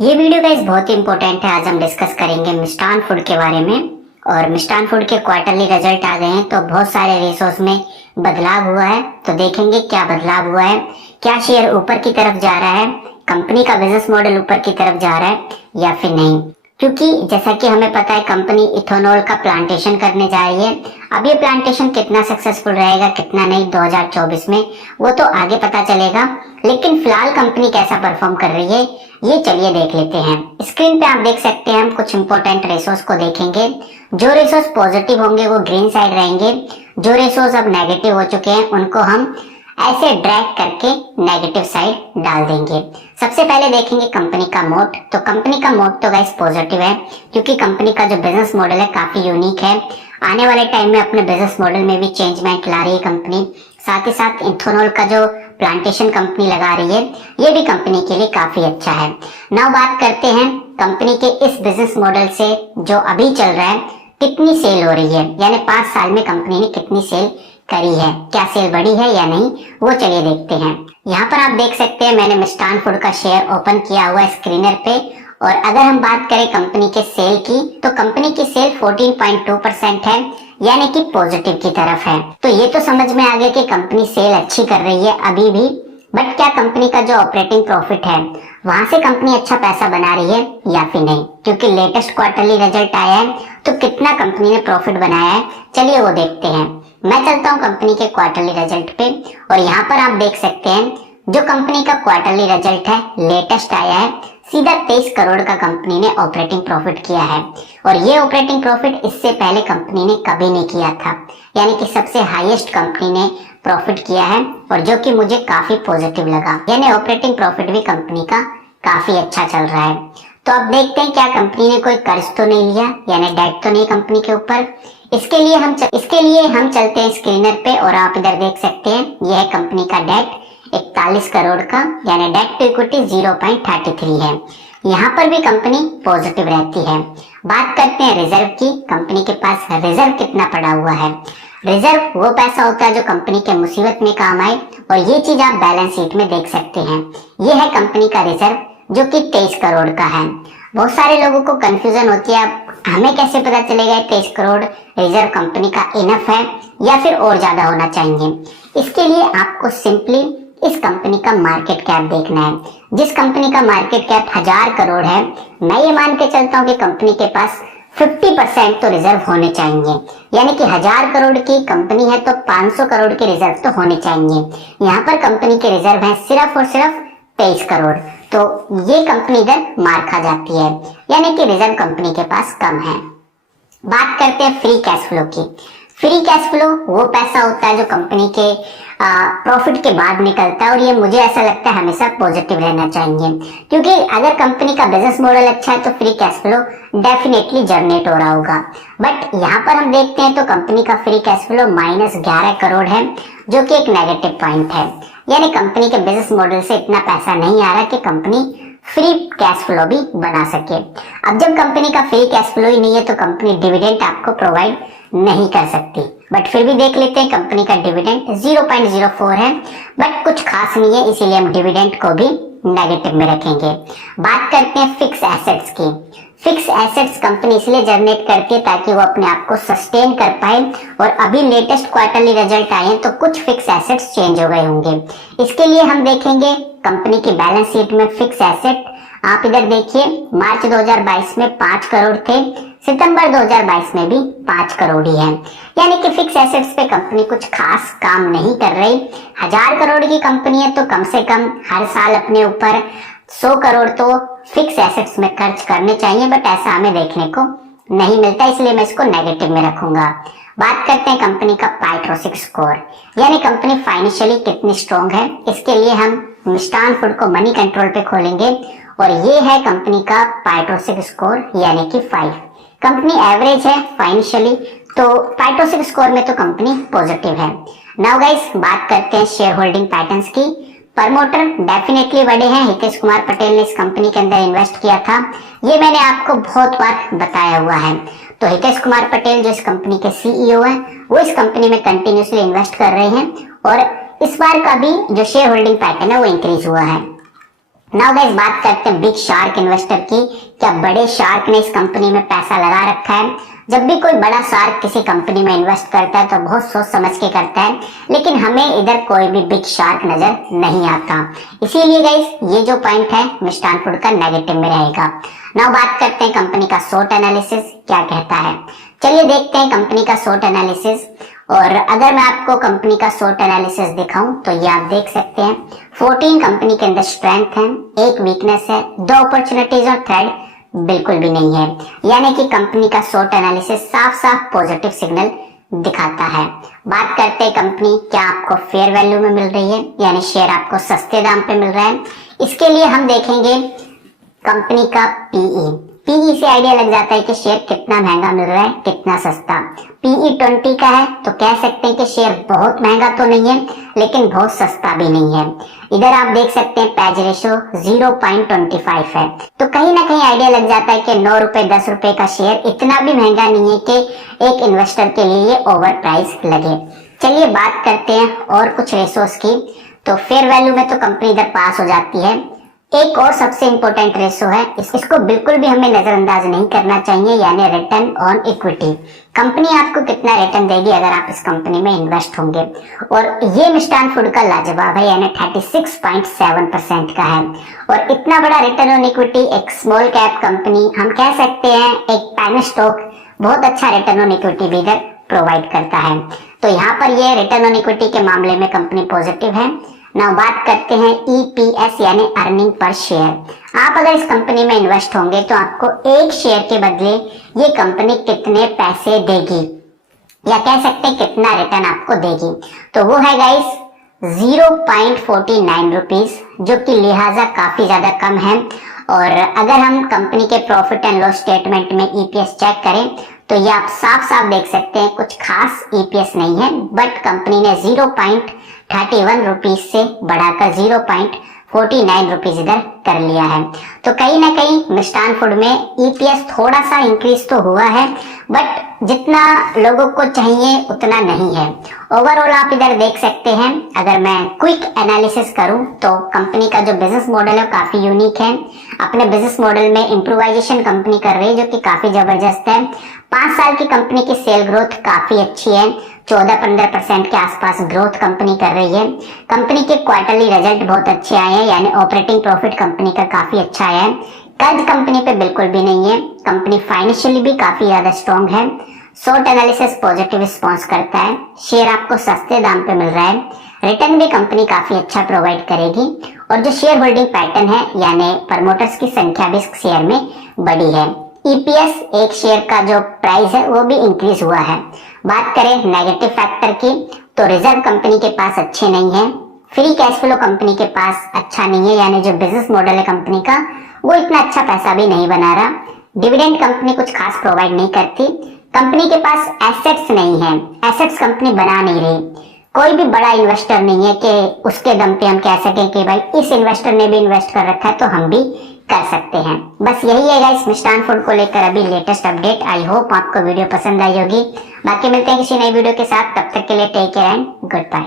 ये video guys बहुत ही important है। आज हम डिस्कस करेंगे मिष्ठान फूड के बारे में। और मिष्ठान फूड के क्वार्टरली रिजल्ट आ गए हैं, तो बहुत सारे रेशोस में बदलाव हुआ है। तो देखेंगे क्या बदलाव हुआ है, क्या शेयर ऊपर की तरफ जा रहा है, कंपनी का बिजनेस मॉडल ऊपर की तरफ जा रहा है या फिर नहीं। क्योंकि जैसा कि हमें पता है कंपनी इथेनॉल का प्लांटेशन करने जा रही है। अब ये प्लांटेशन कितना सक्सेसफुल रहेगा कितना नहीं 2024 में, वो तो आगे पता चलेगा। लेकिन फिलहाल कंपनी कैसा परफॉर्म कर रही है ये चलिए देख लेते हैं। स्क्रीन पे आप देख सकते हैं, हम कुछ इंपॉर्टेंट रेशोस को देखेंगे। जो रेशोस पॉजिटिव होंगे वो ग्रीन साइड रहेंगे, जो रेशोस अब नेगेटिव हो चुके हैं उनको हम ऐसे ड्रैग करके नेगेटिव साइड डाल देंगे। सबसे पहले देखेंगे कंपनी का मोट। तो कंपनी का मोट तो गाइस पॉजिटिव है, क्योंकि कंपनी का जो बिजनेस मॉडल है काफी यूनिक है। आने वाले टाइम में अपने बिजनेस मॉडल में भी चेंजमेंट ला रही है कंपनी। साथ ही साथ इथेनॉल का जो प्लांटेशन कंपनी लगा रही है ये भी कंपनी के लिए काफी अच्छा है। नाउ बात करते हैं कंपनी के इस बिजनेस मॉडल से जो अभी चल रहा है कितनी सेल हो रही है, यानी 5 साल में कंपनी ने कितनी सेल करी है, क्या सेल बढ़ी है या नहीं, वो चलिए देखते हैं। यहाँ पर आप देख सकते हैं मैंने मिष्ठान फूड का शेयर ओपन किया हुआ है स्क्रीनर पे। और अगर हम बात करें कंपनी के सेल की, तो कंपनी की सेल 14.2% है, यानी कि पॉजिटिव की तरफ है। तो ये तो समझ में आ गया कि कंपनी सेल अच्छी कर रही है अभी भी। बट क्या कंपनी का जो ऑपरेटिंग प्रॉफिट है वहां से कंपनी अच्छा पैसा बना रही है या फिर नहीं, क्योंकि लेटेस्ट क्वार्टरली रिजल्ट आया है तो कितना कंपनी ने प्रॉफिट बनाया है चलिए वो देखते हैं। मैं चलता हूँ कंपनी के क्वार्टरली रिजल्ट पे, और यहाँ पर आप देख सकते हैं जो कंपनी का क्वार्टरली रिजल्ट है लेटेस्ट आया है, सीधा 23 करोड़ का कंपनी ने ऑपरेटिंग प्रॉफिट किया है। और ये ऑपरेटिंग प्रॉफिट इससे पहले कंपनी ने कभी नहीं किया था, यानी कि सबसे हाईएस्ट कंपनी ने प्रॉफिट किया है, और जो कि मुझे काफी पॉजिटिव लगा। यानी ऑपरेटिंग प्रॉफिट भी कंपनी का काफी अच्छा चल रहा है। तो अब देखते हैं क्या कंपनी ने कोई कर्ज तो नहीं लिया, यानी डेट तो नहीं कंपनी के ऊपर। इसके लिए हम चलते हैं स्क्रीनर पे, और आप इधर देख सकते हैं यह है कंपनी का डेट 41 करोड़ का, यानी डेट टू इक्विटी 0.33 है। यहाँ पर भी कंपनी पॉजिटिव रहती है। बात करते हैं रिजर्व की, कंपनी के पास रिजर्व कितना पड़ा हुआ है। रिजर्व वो पैसा होता है जो कंपनी के मुसीबत में काम आए, और ये चीज आप बैलेंस शीट में देख सकते हैं। ये है कंपनी का रिजर्व जो कि 23 करोड़ का है। बहुत सारे लोगों को कंफ्यूजन होती है, अब हमें कैसे पता चलेगा 23 करोड़ रिजर्व कंपनी का इनफ है या फिर और ज्यादा होना चाहिए। इसके लिए आपको सिंपली इस कंपनी का मार्केट कैप देखना है। जिस कंपनी का मार्केट कैप 1000 करोड़ है, मैं ये मान के चलता हूँ कि कंपनी के पास 50% तो रिजर्व होने चाहिए, यानी कि 1000 करोड़ की कंपनी है तो 500 करोड़ के रिजर्व तो होने चाहिए। यहाँ पर कंपनी के रिजर्व है सिर्फ और सिर्फ 23 करोड़, तो ये कंपनी इधर मार खा जाती है, यानी कि रिजर्व कंपनी के पास कम है। बात करते हैं फ्री कैश फ्लो की। फ्री कैश फ्लो वो पैसा होता है जो कंपनी के प्रॉफिट के बाद निकलता है, और ये मुझे ऐसा लगता है हमेशा पॉजिटिव रहना चाहिए, क्योंकि अगर कंपनी का बिजनेस मॉडल अच्छा है तो free cash flow definitely generate हो रहा होगा। बट यहाँ पर हम देखते हैं तो कंपनी का फ्री कैश फ्लो -11 करोड़ है, जो कि एक नेगेटिव पॉइंट है। यानी कंपनी के बिजनेस मॉडल से इतना पैसा नहीं आ रहा कि कंपनी फ्री कैश फ्लो भी बना सके। अब जब कंपनी का फ्री कैश फ्लो ही नहीं है तो कंपनी डिविडेंड आपको प्रोवाइड नहीं कर सकती। बट फिर भी देख लेते हैं कंपनी का डिविडेंड 0.04 है, बट कुछ खास नहीं है, इसीलिए हम डिविडेंड को भी नेगेटिव में रखेंगे। बात करते हैं फिक्स एसेट्स की। फिक्स एसेट्स कंपनी इसलिए जनरेट करती है ताकि वो अपने आप को सस्टेन कर पाए, और अभी लेटेस्ट क्वार्टरली रिजल्ट आए हैं तो कुछ फिक्स एसेट्स चेंज हो गए होंगे। इसके लिए हम देखेंगे कंपनी की बैलेंस शीट में फिक्स एसेट। आप इधर देखिए मार्च 2022 में 5 करोड़ थे, सितंबर 2022 में भी 5 करोड़ ही है, यानी कि फिक्स एसेट्स पे कंपनी कुछ खास काम नहीं कर रही। 1000 करोड़ की कंपनी है तो कम से कम हर साल अपने ऊपर 100 करोड़ तो फिक्स एसेट्स में खर्च करने चाहिए, बट ऐसा हमें देखने को नहीं मिलता, इसलिए मैं इसको नेगेटिव में रखूंगा। बात करते हैं कंपनी का पाइट्रोसिक स्कोर, यानी कंपनी फाइनेंशियली कितनी स्ट्रॉन्ग है। इसके लिए हम मिष्ठान फूड को मनी कंट्रोल पे खोलेंगे, और ये है कंपनी का पाइट्रोसिक स्कोर, यानी कि 5। कंपनी एवरेज है फाइनेंशियली, तो पाइट्रोसिक स्कोर में तो कंपनी पॉजिटिव है। नाउ गाइस बात करते हैं शेयर होल्डिंग पैटर्न्स की। प्रमोटर डेफिनेटली बड़े हैं, हितेश कुमार पटेल ने इस कंपनी के अंदर इन्वेस्ट किया था, ये मैंने आपको बहुत बार बताया हुआ है। तो हितेश कुमार पटेल जो इस कंपनी के सीईओ हैं, वो इस कंपनी में कंटिन्यूसली इन्वेस्ट कर रहे हैं, और इस बार का भी जो शेयर होल्डिंग पैटर्न है वो इंक्रीज हुआ है। नाउ गाइस बात करते हैं बिग शार्क इन्वेस्टर की। क्या बड़े शार्क ने इस कंपनी में पैसा लगा रखा है? जब भी कोई बड़ा शार्क किसी कंपनी में इन्वेस्ट करता है तो बहुत सोच समझ के करता है, लेकिन हमें इधर कोई भी बिग शार्क नजर नहीं आता। इसीलिए गाइस ये जो पॉइंट है मिष्टान फूड का नेगेटिव में रहेगा। नाउ बात करते हैं कंपनी का शॉर्ट एनालिसिस क्या कहता है। चलिए देखते हैं कंपनी का शॉर्ट एनालिसिस। और अगर मैं आपको कंपनी का शॉर्ट एनालिसिस दिखाऊं तो ये आप देख सकते हैं 14 कंपनी के अंदर स्ट्रेंथ है, एक वीकनेस है, 2 अपॉर्चुनिटीज और थ्रेड बिल्कुल भी नहीं है। यानी कि कंपनी का शॉर्ट एनालिसिस साफ साफ पॉजिटिव सिग्नल दिखाता है। बात करते हैं कंपनी क्या आपको फेयर वैल्यू में मिल रही है, यानी शेयर आपको सस्ते दाम पे मिल रहा है। इसके लिए हम देखेंगे कंपनी का पीई से आइडिया लग जाता है कि शेयर कितना महंगा मिल रहा है, कितना सस्ता। पीई 20 का है तो कह सकते हैं कि शेयर बहुत महंगा तो नहीं है लेकिन बहुत सस्ता भी नहीं है। इधर आप देख सकते हैं पैज रेशो 0.25 है, तो कहीं ना कहीं आइडिया लग जाता है कि 9 रुपए 10 रुपए का शेयर इतना भी महंगा नहीं है कि एक इन्वेस्टर के लिए ये ओवर प्राइस लगे। चलिए बात करते हैं और कुछ रेशोस की। तो फेयर वैल्यू में तो कंपनी इधर पास हो जाती है। एक और सबसे इंपॉर्टेंट रेशो है, इसको बिल्कुल भी हमें नजरअंदाज नहीं करना चाहिए, यानी रिटर्न ऑन इक्विटी। कंपनी आपको कितना रिटर्न देगी अगर आप इस कंपनी में इन्वेस्ट होंगे, और ये मिष्टान फूड का लाजवाब है, यानी 36.7% का है। और इतना बड़ा रिटर्न ऑन इक्विटी एक स्मॉल कैप कंपनी, हम कह सकते हैं एक पैन स्टॉक, बहुत अच्छा रिटर्न ऑन इक्विटी भी इधर प्रोवाइड करता है। तो यहाँ पर ये रिटर्न ऑन इक्विटी के मामले में कंपनी पॉजिटिव है। नाउ बात करते हैं ईपीएस यानी अर्निंग पर शेयर। आप अगर इस कंपनी में इन्वेस्ट होंगे तो आपको एक शेयर के बदले ये कंपनी कितने पैसे देगी, या कह सकते हैं कितना रिटर्न आपको देगी। तो वो है गाइस 0.49 रुपीज, जो कि लिहाजा काफी ज्यादा कम है। और अगर हम कंपनी के प्रॉफिट एंड लॉस स्टेटमेंट में ईपीएस चेक करें तो ये आप साफ साफ देख सकते हैं कुछ खास ईपीएस नहीं है, बट कंपनी ने 0.31 रुपीज से बढ़ाकर 0.49 रुपीज इधर कर लिया है। तो कहीं ना कहीं मिष्टान फूड में ईपीएस थोड़ा सा इंक्रीज तो हुआ है, बट जितना लोगों को चाहिए उतना नहीं है। ओवरऑल आप इधर देख सकते हैं, अगर मैं क्विक एनालिसिस करूं तो कंपनी का जो बिजनेस मॉडल है काफी यूनिक है। अपने बिजनेस मॉडल में इम्प्रोवाइजेशन कंपनी कर रही है जो कि काफी जबरदस्त है। 5 साल की कंपनी की सेल ग्रोथ काफी अच्छी है, 14-15% के आसपास ग्रोथ कंपनी कर रही है। कंपनी के क्वार्टरली रिजल्ट बहुत अच्छे आए हैं, यानी ऑपरेटिंग प्रॉफिट कंपनी का काफी अच्छा है। कर्ज कंपनी पे बिल्कुल भी नहीं है, कंपनी फाइनेंशियली भी काफी ज्यादा स्ट्रॉन्ग है। शॉर्ट एनालिसिस पॉजिटिव रिस्पॉन्स करता है, शेयर आपको सस्ते दाम पे मिल रहा है, रिटर्न भी कंपनी काफी अच्छा प्रोवाइड करेगी। और जो शेयर होल्डिंग पैटर्न है, यानी प्रमोटर्स की संख्या भी शेयर में बड़ी है। ईपीएस एक शेयर का जो प्राइस है वो भी इंक्रीज हुआ है। बात करें नेगेटिव फैक्टर की तो रिजर्व कंपनी के पास अच्छे नहीं है, फ्री कैश फ्लो कंपनी के पास अच्छा नहीं है, यानी जो बिजनेस मॉडल है कंपनी का वो इतना अच्छा पैसा भी नहीं बना रहा। डिविडेंड कंपनी कुछ खास प्रोवाइड नहीं करती, कंपनी के पास एसेट्स नहीं है, एसेट्स कंपनी बना नहीं रही। कोई भी बड़ा इन्वेस्टर नहीं है कि उसके दम पे हम कह सकें कि भाई इस इन्वेस्टर ने भी इन्वेस्ट कर रखा है तो हम भी कर सकते हैं। बस यही है गाइस मिष्टान फूड को लेकर अभी लेटेस्ट अपडेट। आई होप आपको वीडियो पसंद आई होगी। बाकी मिलते हैं किसी नई वीडियो के साथ, तब तक के लिए take care and good bye.